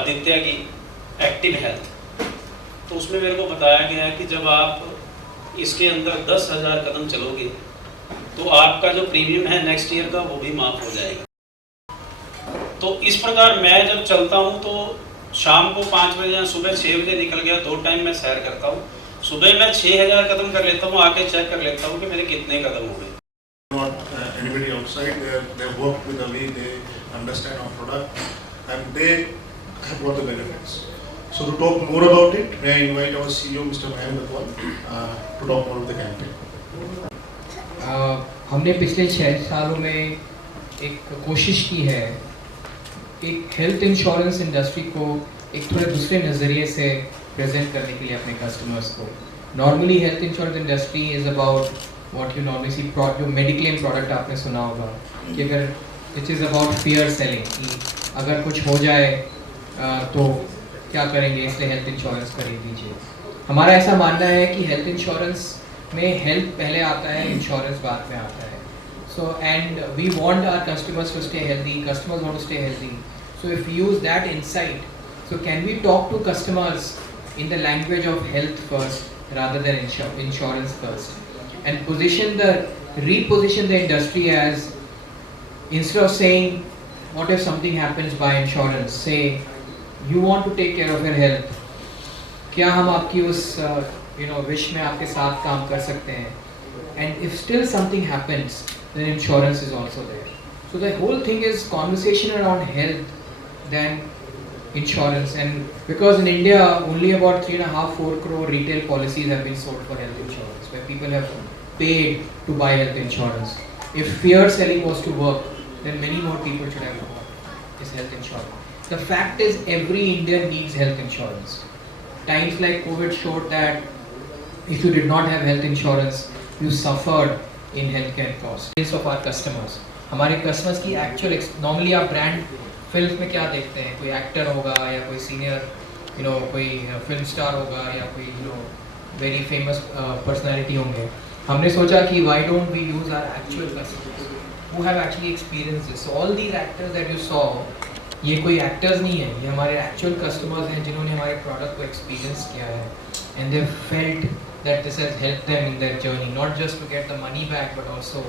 आदित्य की active health, तो उसमें मेरे को बताया गया है कि जब आप इसके अंदर 10,000 कदम चलोगे तो आपका जो प्रीमियम है नेक्स्ट ईयर का वो भी माफ़ हो जाएगा। तो इस प्रकार मैं जब चलता हूँ तो शाम को 5 बजे या सुबह 6 बजे निकल गया, 2 टाइम मैं सैर करता हूँ। सुबह मैं 6,000 कदम कर लेता हूँ, आके चेक कर लेता हूँ कि मेरे कितने कदम हो गए। Not anybody outside. They work with Avi. They understand our product, and they have got the benefits. So to talk more about it, may I invite our CEO, Mr. Mayank Datwal, to talk more of the campaign. हमने पिछले 6 सालों में एक कोशिश की है एक health insurance industry को एक थोड़े दूसरे नज़रिए से प्रेजेंट करने के लिए अपने कस्टमर्स को। Normally health insurance industry is about what you normally see, जो मेडिक्लेम प्रोडक्ट आपने सुना होगा कि अगर it is about fear selling, कि अगर कुछ हो जाए तो क्या करेंगे, इसलिए हेल्थ इंश्योरेंस खरीद लीजिए। हमारा ऐसा मानना है कि हेल्थ इंश्योरेंस में हेल्थ पहले आता है, इंश्योरेंस बाद में आता है। So and we want our customers to stay healthy, customers want to stay healthy. So if we use that insight, so can we talk to customers in the language of health first rather than insurance first, and reposition the industry as, instead of saying what if something happens by insurance, say you want to take care of your health, क्या हम आपकी उस wish में आपके साथ काम कर सकते हैं, and if still something happens then insurance is also there. So the whole thing is conversation around health than insurance, and because in India only about 3.5-4 crore retail policies have been sold for health insurance, where people have paid to buy health insurance. If fear selling was to work, then many more people should have bought this health insurance. The fact is every Indian needs health insurance. Times like COVID showed that if you did not have health insurance, you suffered in healthcare costs of our customers. हमारे customers की actual normally आप brand films में क्या देखते हैं, कोई actor होगा या कोई senior कोई film star होगा या कोई very famous personality होंगे। हमने सोचा कि why don't we use our actual customers who have actually experienced this. So all these actors that you saw, ये कोई actors नहीं है, ये हमारे actual customers हैं जिन्होंने हमारे product को experience किया है, and they felt that this has helped them in their journey, not just to get the money back but also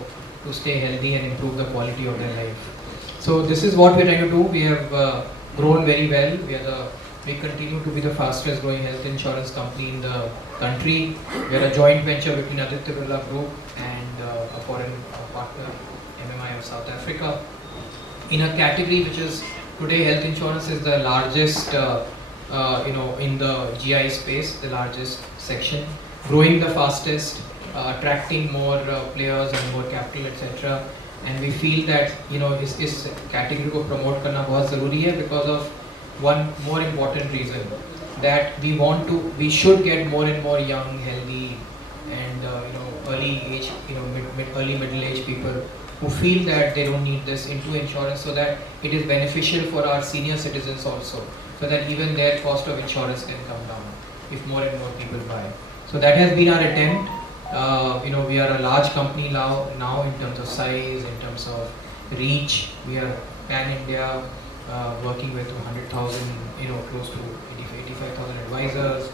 to stay healthy and improve the quality of their life. So this is what we are trying to do. We have grown very well. We continue to be the fastest growing health insurance company in the country. We are a joint venture between Aditya Birla Group and a foreign partner, MMI of South Africa, in a category which is today health insurance is the largest in the GI space, the largest section, growing the fastest, attracting more players and more capital, etc. And we feel that इस category को promote करना बहुत ज़रूरी है because of one more important reason, that we should get more and more young, healthy, and early age, early middle age people who feel that they don't need this into insurance, so that it is beneficial for our senior citizens also, so that even their cost of insurance can come down if more and more people buy. So that has been our attempt. We are a large company now in terms of size, in terms of reach. We are pan-India, working with 100,000, close to 85,000 advisors,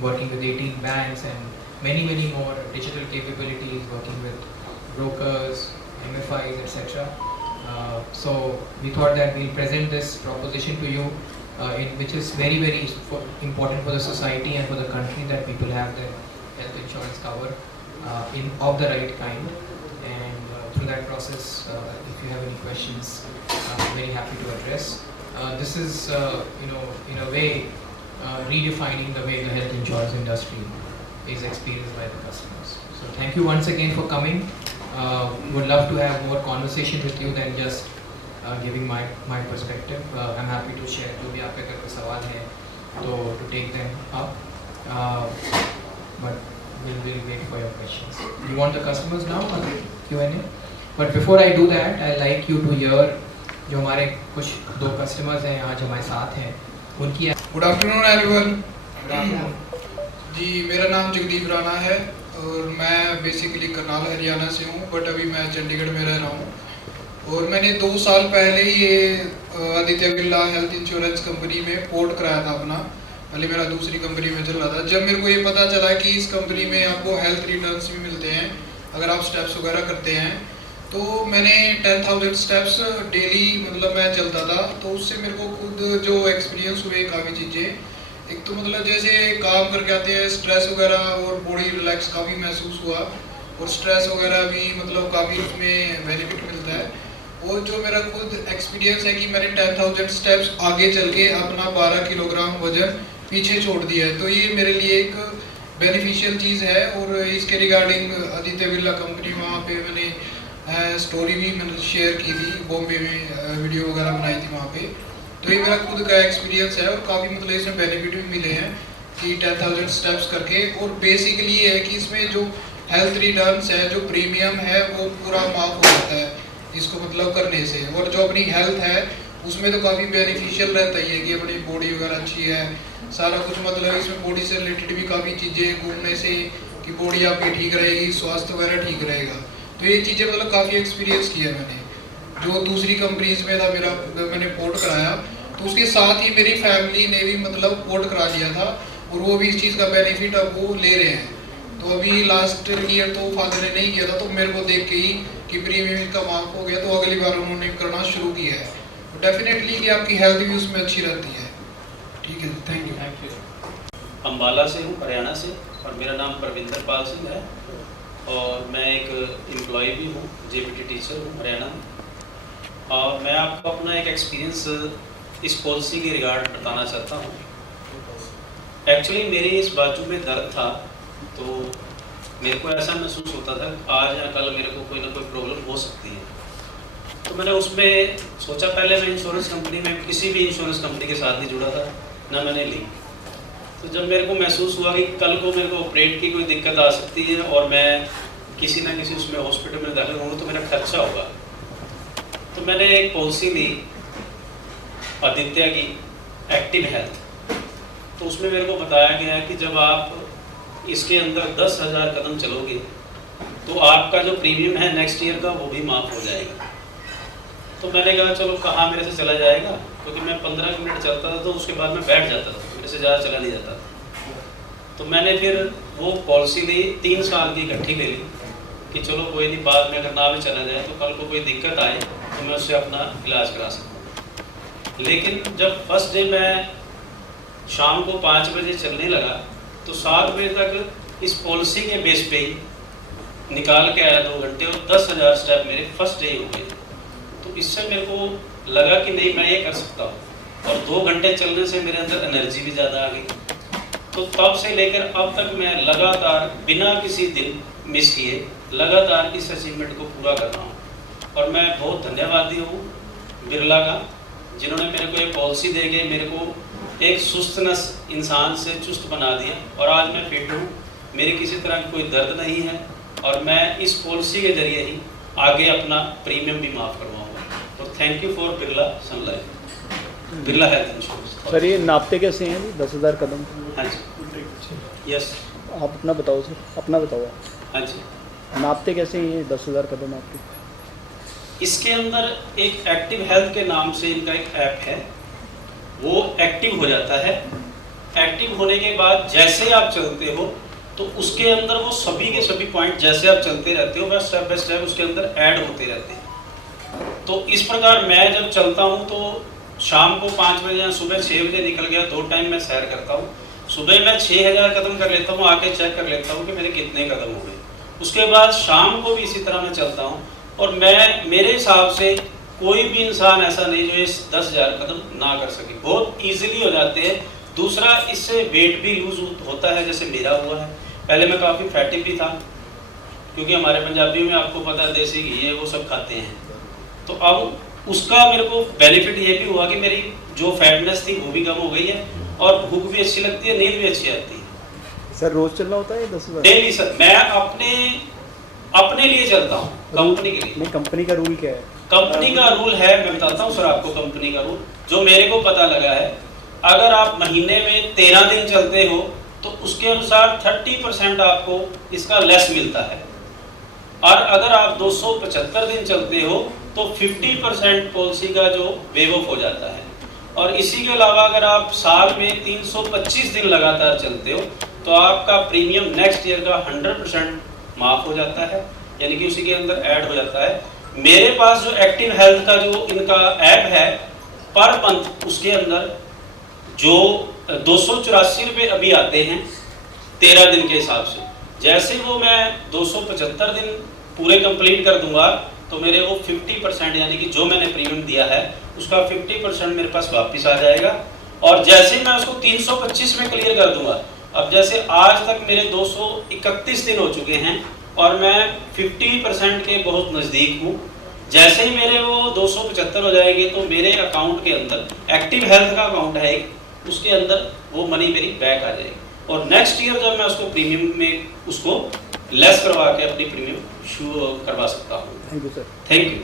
working with 18 banks and many more digital capabilities, working with brokers, MFIs, etc. So we thought that we'll present this proposition to you, which is very important for the society and for the country, that people have their health insurance cover of the right kind. And through that process, if you have any questions, I'm very happy to address. This is, in a way, redefining the way the health insurance industry is experienced by the customers. So thank you once again for coming. Would love to have more conversation with you than just giving my perspective. I'm happy to share जो भी आपके अगर कोई सवाल है to take them up. But we'll wait for your questions. You want the customers now or Q&A? But before I do that, I like you to hear जो हमारे कुछ 2 customers हैं आज हमारे साथ हैं उनकी। Good afternoon everyone. जी मेरा नाम जगदीप राणा है और मैं बेसिकली करनाल हरियाणा से हूँ, बट अभी मैं चंडीगढ़ में रह रहा हूँ। और मैंने 2 साल पहले ये Aditya Birla health insurance company में पोर्ट कराया था अपना। पहले मेरा दूसरी कंपनी में चल रहा था। जब मेरे को ये पता चला कि इस कंपनी में आपको हेल्थ रिटर्न्स भी मिलते हैं अगर आप स्टेप्स वगैरह करते हैं, तो मैंने 10,000 स्टेप्स डेली मतलब मैं चलता था। तो उससे मेरे को खुद जो एक्सपीरियंस हुए काफ़ी चीज़ें, एक तो मतलब जैसे काम करके आते हैं स्ट्रेस वगैरह और बॉडी रिलैक्स काफ़ी महसूस हुआ, और स्ट्रेस वगैरह भी मतलब काफ़ी उसमें बेनिफिट मिलता है। और जो मेरा खुद एक्सपीरियंस है कि मैंने 10,000 स्टेप्स आगे चल के अपना 12 किलोग्राम वजन पीछे छोड़ दिया है, तो ये मेरे लिए एक बेनिफिशियल चीज़ है। और इसके रिगार्डिंग आदित्य बिरला कंपनी, वहाँ पे मैंने स्टोरी भी मैंने शेयर की थी, बॉम्बे में वीडियो वगैरह बनाई थी वहाँ पे। तो ये मेरा खुद का एक्सपीरियंस है और काफ़ी मतलब इसमें बेनिफिट भी मिले हैं कि 10,000 स्टेप्स करके। और बेसिकली ये है कि इसमें जो हेल्थ रिटर्न्स है, जो प्रीमियम है, वो पूरा माफ हो जाता है इसको मतलब करने से। और जो अपनी हेल्थ है उसमें तो काफ़ी बेनिफिशियल रहता ही है कि अपनी बॉडी वगैरह अच्छी है, सारा कुछ मतलब इसमें बॉडी से रिलेटेड भी काफ़ी चीज़ें घूमने से कि बॉडी आपकी ठीक रहेगी, स्वास्थ्य वगैरह ठीक रहेगा। तो ये चीज़ें मतलब काफ़ी एक्सपीरियंस किया मैंने। जो दूसरी कंपनीज में था मेरा, मैंने पोर्ट कराया, तो उसके साथ ही मेरी फैमिली ने भी मतलब पोर्ट करा लिया था, और वो भी इस चीज़ का बेनिफिट अब वो ले रहे हैं। तो अभी लास्ट ईयर तो फादर ने नहीं किया था, तो मेरे को देख के ही कि प्रीमियम का माफ हो गया, तो अगली बार उन्होंने करना शुरू किया है। तो डेफिनेटली कि आपकी हेल्थ भी उसमें अच्छी रहती है। ठीक है, थैंक यू। अम्बाला से हूँ, हरियाणा से, और मेरा नाम परविंदर पाल सिंह है, और मैं एक एम्प्लॉय भी हूँ, जेपीटी टीचर हूँ हरियाणा में। और मैं आपको अपना एक एक्सपीरियंस इस पॉलिसी के रिगार्ड बताना चाहता हूँ। एक्चुअली मेरे इस बाजू में दर्द था, तो मेरे को ऐसा महसूस होता था आज या कल मेरे को कोई ना कोई प्रॉब्लम हो सकती है। तो मैंने उसमें सोचा, पहले मैं इंश्योरेंस कंपनी में किसी भी इंश्योरेंस कंपनी के साथ नहीं जुड़ा था, ना मैंने ली। तो जब मेरे को महसूस हुआ कि कल को मेरे को ऑपरेट की कोई दिक्कत आ सकती है और मैं किसी ना किसी उसमें हॉस्पिटल में दाखिल होंगे तो मेरा खर्चा होगा, तो मैंने एक पॉलिसी ली आदित्य की, एक्टिव हेल्थ। तो उसमें मेरे को बताया गया है कि जब आप इसके अंदर 10,000 कदम चलोगे तो आपका जो प्रीमियम है नेक्स्ट ईयर का वो भी माफ़ हो जाएगा। तो मैंने कहा चलो कहाँ मेरे से चला जाएगा, क्योंकि मैं 15 मिनट चलता था तो उसके बाद मैं बैठ जाता था, मेरे से ज़्यादा चला नहीं जाता था। तो मैंने फिर वो पॉलिसी ली, 3 साल की इकट्ठी ले ली कि चलो कोई नहीं, बाद में अगर ना भी चला जाए तो कल को कोई दिक्कत आए तो मैं उससे अपना इलाज करा सकूँ। लेकिन जब फर्स्ट डे मैं शाम को 5 बजे चलने लगा तो 7 बजे तक इस पॉलिसी के बेस पे ही निकाल के आया 2 घंटे, और 10,000 स्टेप मेरे फर्स्ट डे हो गए। तो इससे मेरे को लगा कि नहीं, मैं ये कर सकता हूँ, और 2 घंटे चलने से मेरे अंदर एनर्जी भी ज़्यादा आ गई। तो तब से लेकर अब तक मैं लगातार बिना किसी दिन मिस किए लगातार इस अचीवमेंट को पूरा कर रहा हूँ। और मैं बहुत धन्यवादी हूँ बिरला का, जिन्होंने मेरे को ये पॉलिसी दे के मेरे को एक सुस्तनस इंसान से चुस्त बना दिया, और आज मैं फिट हूँ, मेरी किसी तरह की कोई दर्द नहीं है, और मैं इस पॉलिसी के जरिए ही आगे अपना प्रीमियम भी माफ़ करवाऊँगा। तो thank you for Birla Sun Life, Birla health insurance. Sir ये नापते कैसे हैं जी 10,000 कदम? हाँ जी, यस, आप अपना बताओ सर, अपना बताओ आप। हाँ जी। नापते कैसे हैं ये 10,000 कदम आपके? इसके अंदर एक एक्टिव हेल्थ के नाम से इनका एक ऐप है, वो एक्टिव हो जाता है। एक्टिव होने के बाद जैसे आप चलते हो तो उसके अंदर वो सभी के सभी पॉइंट जैसे आप चलते रहते हो वह स्टेप बाय स्टेप उसके अंदर ऐड होते रहते हैं। तो इस प्रकार मैं जब चलता हूँ तो शाम को 5 बजे या सुबह 6 बजे निकल गया, 2 टाइम मैं सैर करता हूँ। सुबह मैं 6,000 कदम कर लेता हूँ, आके चेक कर लेता हूँ कि मेरे कितने कदम हो गए। उसके बाद शाम को भी इसी तरह मैं चलता हूँ, और मैं मेरे हिसाब से कोई भी इंसान ऐसा नहीं जो इस 10,000 कदम ना कर सके, बहुत ईजिली हो जाते हैं। दूसरा, इससे वेट भी लूज होता है, जैसे मेरा हुआ है। पहले मैं काफ़ी फैटी भी था, क्योंकि हमारे पंजाबी में आपको पता है देसी घी है वो सब खाते हैं। तो अब उसका मेरे को बेनिफिट ये भी हुआ कि मेरी जो फैटनेस थी वो भी कम हो गई है, और भूख भी अच्छी लगती है, नींद भी अच्छी आती है। सर रोज चलना होता है 10,000? डेली सर, मैं अपने लिए चलता हूँ, कंपनी के लिए नहीं। कंपनी का रूल क्या है? कंपनी का रूल है, मैं बताता हूँ सर आपको कंपनी का रूल जो मेरे को पता लगा है। अगर आप महीने में 13 दिन चलते हो तो उसके अनुसार 30% आपको इसका लेस मिलता है, और अगर आप 275 दिन चलते हो तो 50% पॉलिसी का जो वेव ऑफ हो जाता है। और इसी के अलावा अगर आप साल में 325 दिन लगातार चलते हो तो आपका प्रीमियम नेक्स्ट ईयर का 100% माफ़ हो जाता है, यानी कि उसी के अंदर ऐड हो जाता है। मेरे पास जो एक्टिव हेल्थ का जो इनका ऐप है पर मंथ, उसके अंदर जो 284 रुपये अभी आते हैं 13 दिन के हिसाब से, जैसे वो मैं 275 दिन पूरे कंप्लीट कर दूंगा तो मेरे वो 50% यानी कि जो मैंने प्रीमियम दिया है उसका 50% मेरे पास वापस आ जाएगा। और जैसे मैं उसको 325 में क्लियर कर दूंगा, अब जैसे आज तक मेरे 231 दिन हो चुके हैं और मैं 50% के बहुत नज़दीक हूँ, जैसे ही मेरे वो 275 हो जाएंगे तो मेरे अकाउंट के अंदर एक्टिव हेल्थ का अकाउंट है एक, उसके अंदर वो मनी मेरी बैक आ जाएगी। और नेक्स्ट ईयर जब मैं उसको प्रीमियम में उसको लेस करवा के अपनी प्रीमियम शुरू करवा सकता हूँ। Thank you sir. Thank you.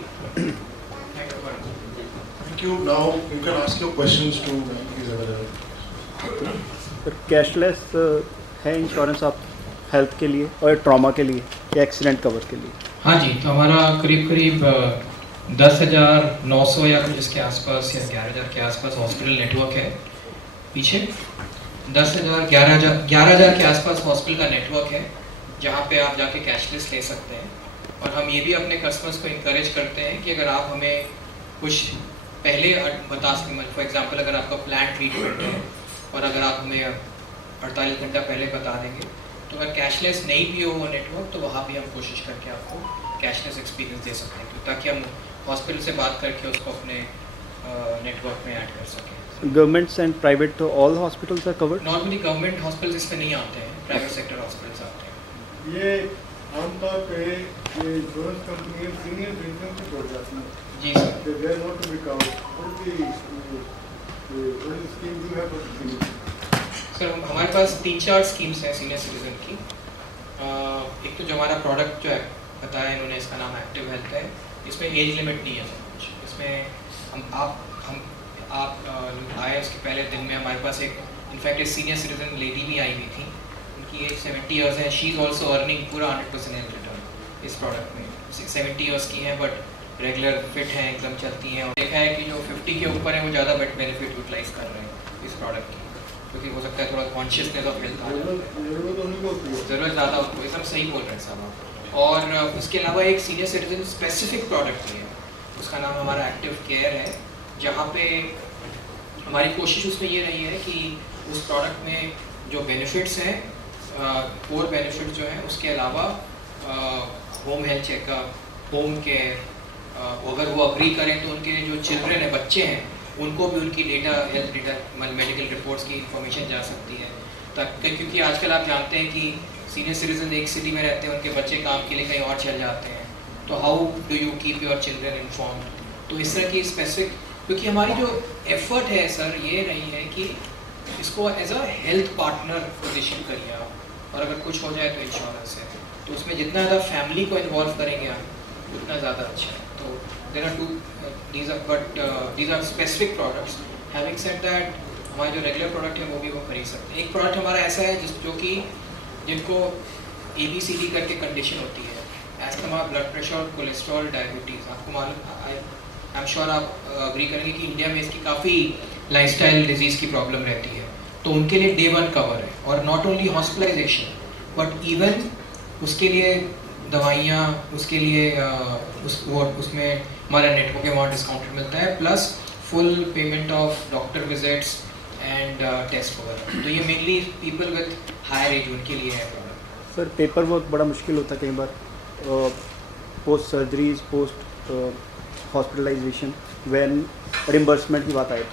Thank you. Now you can ask your questions to Ms. Available. Sir cashless है इंश्योरेंस आप हेल्थ के लिए और ट्रॉमा के लिए या एक्सीडेंट कवर के लिए? हाँ जी, तो हमारा करीब करीब 10,900 या कुछ इसके आसपास या 11,000 के आसपास हॉस्पिटल नेटवर्क है। पीछे 11,000 के आसपास हॉस्पिटल का नेटवर्क है जहाँ पे आप जाके कैशलेस ले सकते हैं। और हम ये भी अपने कस्टमर्स को इंकरेज करते हैं कि अगर आप हमें कुछ पहले बता सकें, फॉर एग्जांपल अगर आपका प्लान ट्रीटमेंट है और अगर आप हमें 48 घंटा पहले बता देंगे तो अगर कैशलेस नहीं भी हो वो नेटवर्क तो वहाँ भी हम कोशिश करके आपको कैशलेस एक्सपीरियंस दे सकते हैं, ताकि हम हॉस्पिटल से बात करके उसको अपने नेटवर्क में ऐड कर सकें। गवर्नमेंट्स एंड प्राइवेट तो all hospitals are covered? Normally government hospitals इसमें नहीं आते हैं, प्राइवेट सेक्टर हॉस्पिटल्स आते हैं। ये आमतौर पे ये इंश्योरेंस कंपनी सीनियर सिटीजन से जोड़ जाती है। जी sir. They are not to be covered. What is scheme you have for senior? Sir हमारे पास 3-4 स्कीम्स हैं सीनियर सिटीजन की। एक तो जो हमारा प्रोडक्ट जो है बताया इन्होंने, इसका नाम एक्टिव हेल्थ है। इसमें एज लिमिट नहीं है सब कुछ। इसमें आप आए उसके पहले दिन में हमारे पास एक इनफैक्ट एक सीनियर सिटीजन लेडी भी आई हुई थी, उनकी एज 70 ईयर्स है। शी इज़ ऑल्सो अर्निंग पूरा 100% हेल्थ रिटर्न इस प्रोडक्ट में। 70 ईयर्स की हैं बट रेगुलर फिट हैं, एकदम चलती हैं। और देखा है कि जो 50 के ऊपर है वो ज़्यादा बेनिफिट यूटिलाइज कर रहे हैं इस प्रोडक्ट की, क्योंकि हो सकता है थोड़ा कॉन्शियसनेस ऑफ हेल्थ आ जाता है, जरूरत उन्हीं को होती है। ज़रूरत ज़्यादा होती है। एकदम सही बोल रहे हैं साहब आप। और उसके अलावा एक सीनियर सिटीजन स्पेसिफिक प्रोडक्ट भी है, उसका नाम हमारा एक्टिव केयर है, जहाँ पे हमारी कोशिश उसमें ये रही है कि उस प्रोडक्ट में जो बेनिफिट्स हैं, कोर बेनिफिट जो हैं, उसके अलावा home health checkup, home care, अगर वो अग्री करें तो उनके जो चिल्ड्रन है, बच्चे हैं, उनको भी उनकी data health data medical reports की इंफॉर्मेशन जा सकती है। ताकि क्योंकि आजकल आप जानते हैं कि सीनियर सिटीजन एक सिटी में रहते हैं, उनके बच्चे काम के लिए कहीं और चल जाते हैं, तो how do you keep your children informed. तो इस तरह की स्पेसिफिक, क्योंकि हमारी जो एफर्ट है सर ये रही है कि इसको as a health partner position करिए आप, और अगर कुछ हो जाए तो इंश्योरेंस है, तो उसमें जितना ज़्यादा फैमिली को इन्वॉल्व करेंगे आप उतना ज़्यादा अच्छा है। तो there are two these are specific products. Having said that, हमारे जो रेगुलर प्रोडक्ट है वो भी वो खरीद सकते हैं। एक प्रोडक्ट हमारा ऐसा है जो कि जिनको ABCD करके कंडीशन होती है, asthma, blood pressure, cholesterol, diabetes. आपको मालूम, आई एम श्योर आप अग्री करेंगे कि इंडिया में इसकी काफ़ी लाइफस्टाइल डिजीज़ की प्रॉब्लम रहती है, तो उनके लिए Day 1 कवर है। और not only hospitalization but even उसके लिए दवाइयाँ, उसके लिए उसमें हमारा नेटवर्क अमाउंट डिस्काउंटेड मिलता है, plus full payment of doctor visits and test वगैरह। तो ये mainly people with higher age उनके लिए है प्रोडक्ट। सर पेपर वर्क बड़ा मुश्किल होता है कई बार, post surgeries, post hospitalization, when reimbursement की बात आए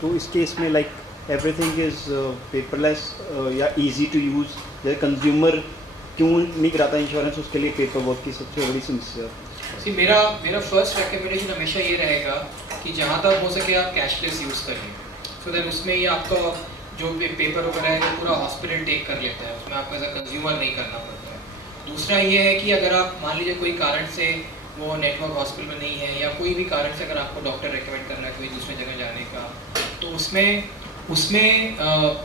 तो इस केस में लाइक एवरीथिंग इज़ पेपरलेस या इजी टू यूज़, जैसे कंज्यूमर क्यों नहीं कराता इंश्योरेंस, उसके लिए पेपर वर्क की सबसे बड़ी समस्या। सी मेरा फर्स्ट रिकमेंडेशन हमेशा ये रहेगा कि जहाँ तक हो सके आप कैशलेस यूज़ करिए, सो दैट उसमें ही आपका जो पेपर वगैरह है वो पूरा हॉस्पिटल टेक कर लेता है, उसमें आपको एज अ कंज्यूमर नहीं करना पड़ता है। दूसरा ये है कि अगर आप मान लीजिए कोई कारण से वो नेटवर्क हॉस्पिटल में नहीं है, या कोई भी कारण से अगर आपको डॉक्टर रिकमेंड करना है कोई दूसरी जगह जाने का, तो उसमें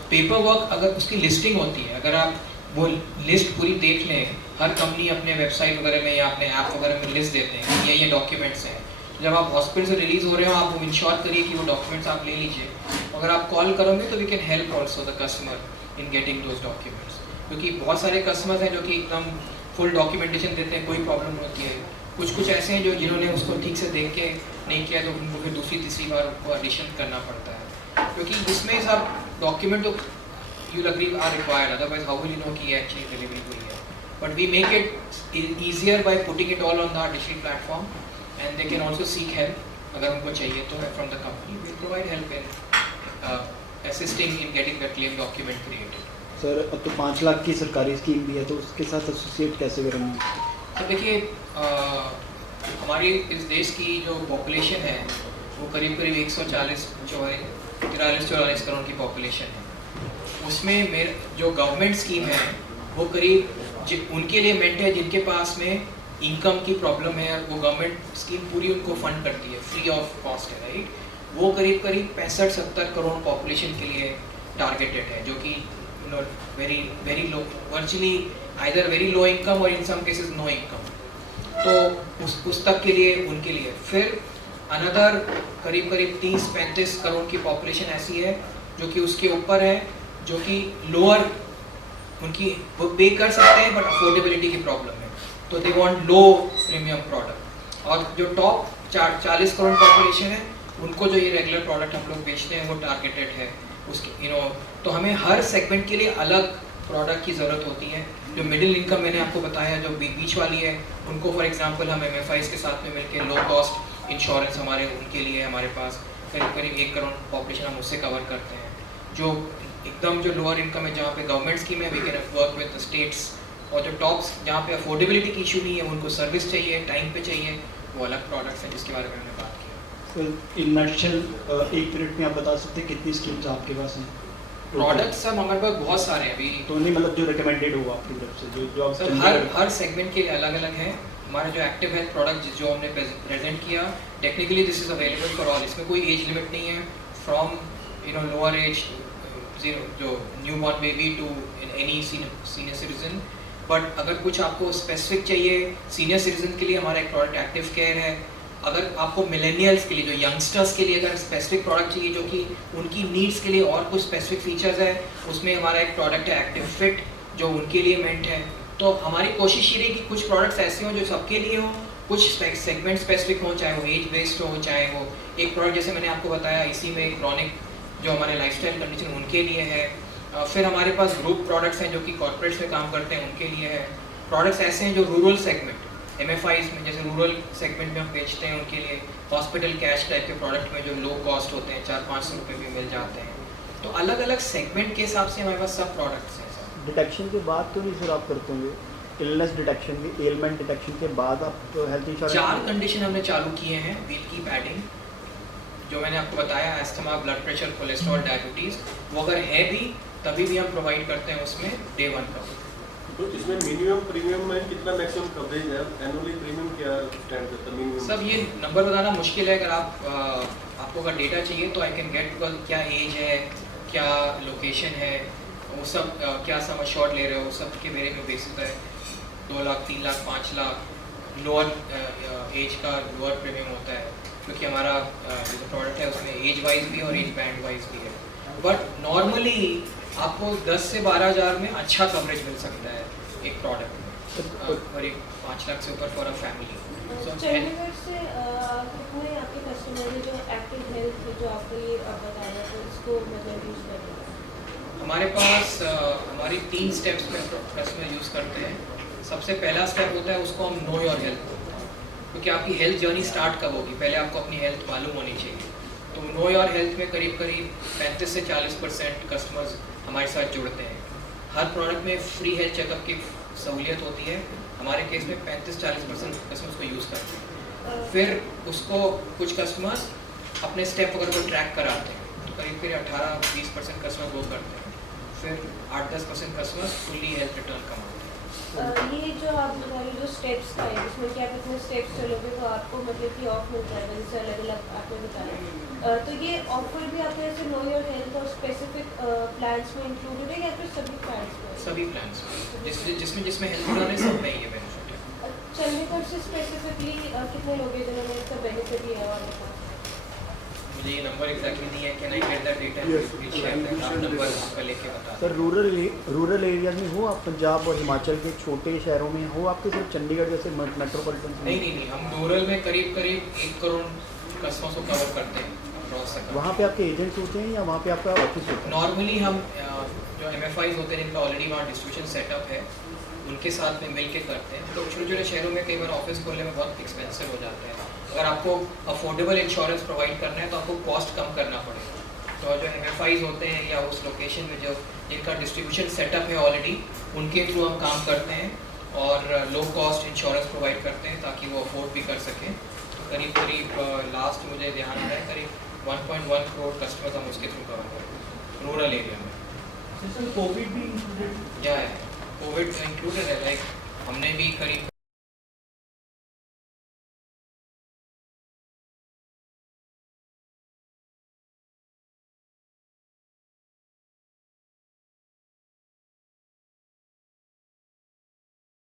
पेपर वर्क अगर उसकी लिस्टिंग होती है, अगर आप वो लिस्ट पूरी देख लें, हर कंपनी अपने वेबसाइट वगैरह में या अपने ऐप वगैरह में लिस्ट देते हैं ये डॉक्यूमेंट्स हैं, जब आप हॉस्पिटल से रिलीज हो रहे हो आप वो इंश्योर करिए कि वो डॉक्यूमेंट्स आप ले लीजिए। अगर आप कॉल करोगे तो we can help also the customer in getting those documents, क्योंकि बहुत सारे कस्टमर्स हैं जो कि एकदम फुल डॉक्यूमेंटेशन देते हैं, कोई प्रॉब्लम होती है। कुछ ऐसे हैं जो जिन्होंने उसको ठीक से देख के नहीं किया तो उनको फिर दूसरी तीसरी बार उनको एडिशन करना पड़ता है, क्योंकि इसमें सब डॉक्यूमेंट तो you'll agree are required, otherwise how will you know कि ये actually delivery हुई है। But we make it easier by putting it all on the digital platform and they can also seek help अगर उनको चाहिए तो from the company we provide help in assisting in getting the claim document created। Sir अब तो 5 लाख की सरकारी scheme भी है, तो उसके साथ एसोसिएट कैसे करेंगे? तो देखिए हमारी इस देश की जो पॉपुलेशन है वो करीब 144 करोड़ की पॉपुलेशन है। उसमें मेरे जो गवर्नमेंट स्कीम है वो करीब उनके लिए मेंट है जिनके पास में इनकम की प्रॉब्लम है, वो गवर्नमेंट स्कीम पूरी उनको फंड करती है, फ्री ऑफ कॉस्ट है, राइट। वो करीब 65-70 करोड़ पॉपुलेशन के लिए टारगेटेड है, जो कि very low, virtually either very low income और इन सम केसेस नो इनकम। तो उस तक के लिए उनके लिए फिर अनदर करीब 30-35 करोड़ की पॉपुलेशन ऐसी है जो कि उसके ऊपर है, जो कि लोअर उनकी वो पे कर सकते हैं बट अफोर्डेबिलिटी की प्रॉब्लम है, तो they want low premium product. और जो टॉप 40 करोड़ पॉपुलेशन है उनको जो ये रेगुलर प्रोडक्ट हम लोग बेचते हैं वो टारगेटेड है उसके तो हमें हर सेगमेंट के लिए अलग प्रोडक्ट की ज़रूरत होती है। जो मिडिल इनकम मैंने आपको बताया जो बीच वाली है उनको फॉर एग्जांपल हम MFIs के साथ में मिलकर लो कॉस्ट इंश्योरेंस हमारे उनके लिए हमारे पास करीब 1 करोड़ पॉपुलेशन हम उससे कवर करते हैं। जो एकदम जो लोअर इनकम है जहाँ पे गवर्नमेंट स्कीम है we can work with the states, और जो टॉप्स जहाँ पे अफोर्डेबिलिटी की इशू नहीं है उनको सर्विस चाहिए, टाइम पे चाहिए, वो अलग प्रोडक्ट्स हैं जिसके बारे में हमने बात की। सर इन नटशेल 1 मिनट में आप बता सकते हैं कितनी स्कीम्स आपके पास हैं? प्रोडक्ट्स सब हमारे पास बहुत सारे हैं अभी, तो नहीं मतलब जो रिकमेंडेड हो आपकी तरफ से जो आप सर हर सेगमेंट के लिए अलग अलग है। हमारा जो एक्टिव हेल्थ प्रोडक्ट जो हमने प्रेजेंट किया technically this is available for all, इसमें कोई एज लिमिट नहीं है, फ्रॉम लोअर एज जो new born baby to any senior citizen. But अगर कुछ आपको स्पेसिफिक चाहिए सीनियर सिटीजन के लिए हमारा एक प्रोडक्ट एक्टिव केयर है। अगर आपको मिलेनियल्स के लिए जो यंगस्टर्स के लिए अगर स्पेसिफिक प्रोडक्ट चाहिए जो कि उनकी नीड्स के लिए और कुछ स्पेसिफिक फीचर्स है उसमें हमारा एक प्रोडक्ट है एक्टिव फिट जो उनके लिए मेंट है। तो हमारी कोशिश ये रही कि कुछ प्रोडक्ट्स ऐसे हों जो सबके लिए हों, कुछ सेगमेंट स्पेसिफिक हो, चाहे वो एज बेस्ड हो, चाहे वो एक प्रोडक्ट जैसे मैंने आपको बताया इसी में क्रॉनिक जो हमारे लाइफस्टाइल कंडीशन उनके लिए है। फिर हमारे पास ग्रुप प्रोडक्ट्स हैं जो कि कॉर्पोरेट्स में काम करते हैं उनके लिए है। प्रोडक्ट्स ऐसे हैं जो रूरल सेगमेंट MFIs में जैसे रूरल सेगमेंट में हम बेचते हैं उनके लिए, हॉस्पिटल कैश टाइप के प्रोडक्ट में जो लो कॉस्ट होते हैं 400-500 रुपये भी मिल जाते हैं। तो अलग अलग सेगमेंट के हिसाब से हमारे पास सब प्रोडक्ट्स हैं। सर डिटेक्शन के बाद तो नहीं सर आप करते होंगे, इलनेस डिटेक्शन के एलिमेंट डिटेक्शन के बाद आप हेल्थ इंश्योरेंस 4 कंडीशन हमने चालू किए हैं, वील की पैडिंग जो मैंने आपको बताया, asthma, blood pressure, cholesterol, diabetes, वो अगर है भी तभी भी हम प्रोवाइड करते हैं उसमें डे 1 का। तो इसमें मिनिमम प्रीमियम में कितना मैक्सिमम कवरेज है? एनुअली प्रीमियम क्या स्टैंड करता है मिनिमम? सब ये नंबर बताना मुश्किल है, अगर आपको अगर डेटा चाहिए तो आई कैन गेट क्या एज है, क्या लोकेशन है, वो सब क्या सम अश्योर्ड ले रहे हो, सब के मेरे में बेसिस है। 2 लाख, 3 लाख, 5 लाख लोअर एज का लोअर प्रीमियम होता है क्योंकि हमारा जो प्रोडक्ट है उसमें एज वाइज भी और एज बैंड वाइज भी है। बट नॉर्मली आपको 10 से 12 हज़ार में अच्छा कवरेज मिल सकता है एक प्रोडक्ट में, और एक 5 लाख से ऊपर फॉर अ फैमिली। चंडीगढ़ से कितने आपके कस्टमर हैं जो एक्टिव हेल्थ जो आपको ये बता रहे हैं इसको मतलब यूज़ कर रहे हैं? हमारे पास हमारी 3 स्टेप्स में कस्टमर यूज़ करते हैं। सबसे पहला स्टेप होता है उसको हम नो योर हेल्थ, क्योंकि आपकी हेल्थ जर्नी स्टार्ट कब होगी, पहले आपको अपनी हेल्थ मालूम होनी चाहिए। तो नो योर हेल्थ में करीब 35 से 40% कस्टमर्स हमारे साथ जुड़ते हैं। हर प्रोडक्ट में फ्री हेल्थ चेकअप की सहूलियत होती है, हमारे केस में 35-40% कस्टमर्स को यूज़ करते हैं। फिर उसको कुछ कस्टमर्स अपने स्टेप अगर को ट्रैक कराते हैं तो करीब 18-20% कस्टमर वो करते हैं। फिर 8-10% कस्टमर्स फुली हेल्थ रिटर्न कमाते हैं। ये जो आप बता रहे जो स्टेप्स का है इसमें क्या कितने स्टेप्स चलोगे तो आपको मतलब कि ऑफ मिलता है, जैसे अलग अलग आपने बताया। तो ये ऑफर भी आपने ऐसे नो योर हेल्थ और स्पेसिफिक प्लान्स में इंक्लूडेड है या फिर सभी प्लान्स में? सभी प्लान्स जिसमें हेल्थ प्लान है सब में ये बेनिफिट है। चंडीगढ़ से स्पेसिफिकली कितने लोग हैं जिन्होंने इसका बेनिफिट लिया और मुझे ये नंबर एग्जैक्टली नहीं है, can I get that data? Yes, आप नंबर आपका लेके बता सर रूरल एरियाज में हो आप, पंजाब और हिमाचल के छोटे शहरों में हो आपके, सिर्फ चंडीगढ़ जैसे मेट्रोपॉलिटन? नहीं, हम रूरल में करीब 1 करोड़ कस्टमर्स को कवर करते हैं across the country। वहाँ पे आपके एजेंट्स होते हैं या वहाँ पे आपका ऑफिस होता है? नॉर्मली हम जो MFIs होते हैं जिनका ऑलरेडी वहाँ डिस्ट्रीब्यूशन सेटअप है, उनके साथ में मिल के करते हैं। तो छोटे छोटे शहरों में कई बार ऑफिस खोलने में बहुत एक्सपेंसिव हो जाता है। अगर आपको अफोर्डेबल इंश्योरेंस प्रोवाइड करना है तो आपको कॉस्ट कम करना पड़ेगा। तो जो MFIs होते हैं या उस लोकेशन में जो जिनका डिस्ट्रीब्यूशन सेटअप है ऑलरेडी, उनके थ्रू हम काम करते हैं और लो कॉस्ट इंश्योरेंस प्रोवाइड करते हैं ताकि वो अफोर्ड भी कर सकें। करीब लास्ट मुझे ध्यान आ रहा है करीब 1.1 करोड़ कस्टमर्स हम उसके थ्रू कवर करते हैं रूरल एरिया में। कोविड भी इंक्लूडेड? क्या है, कोविड इंक्लूडेड है, लाइक हमने भी करीब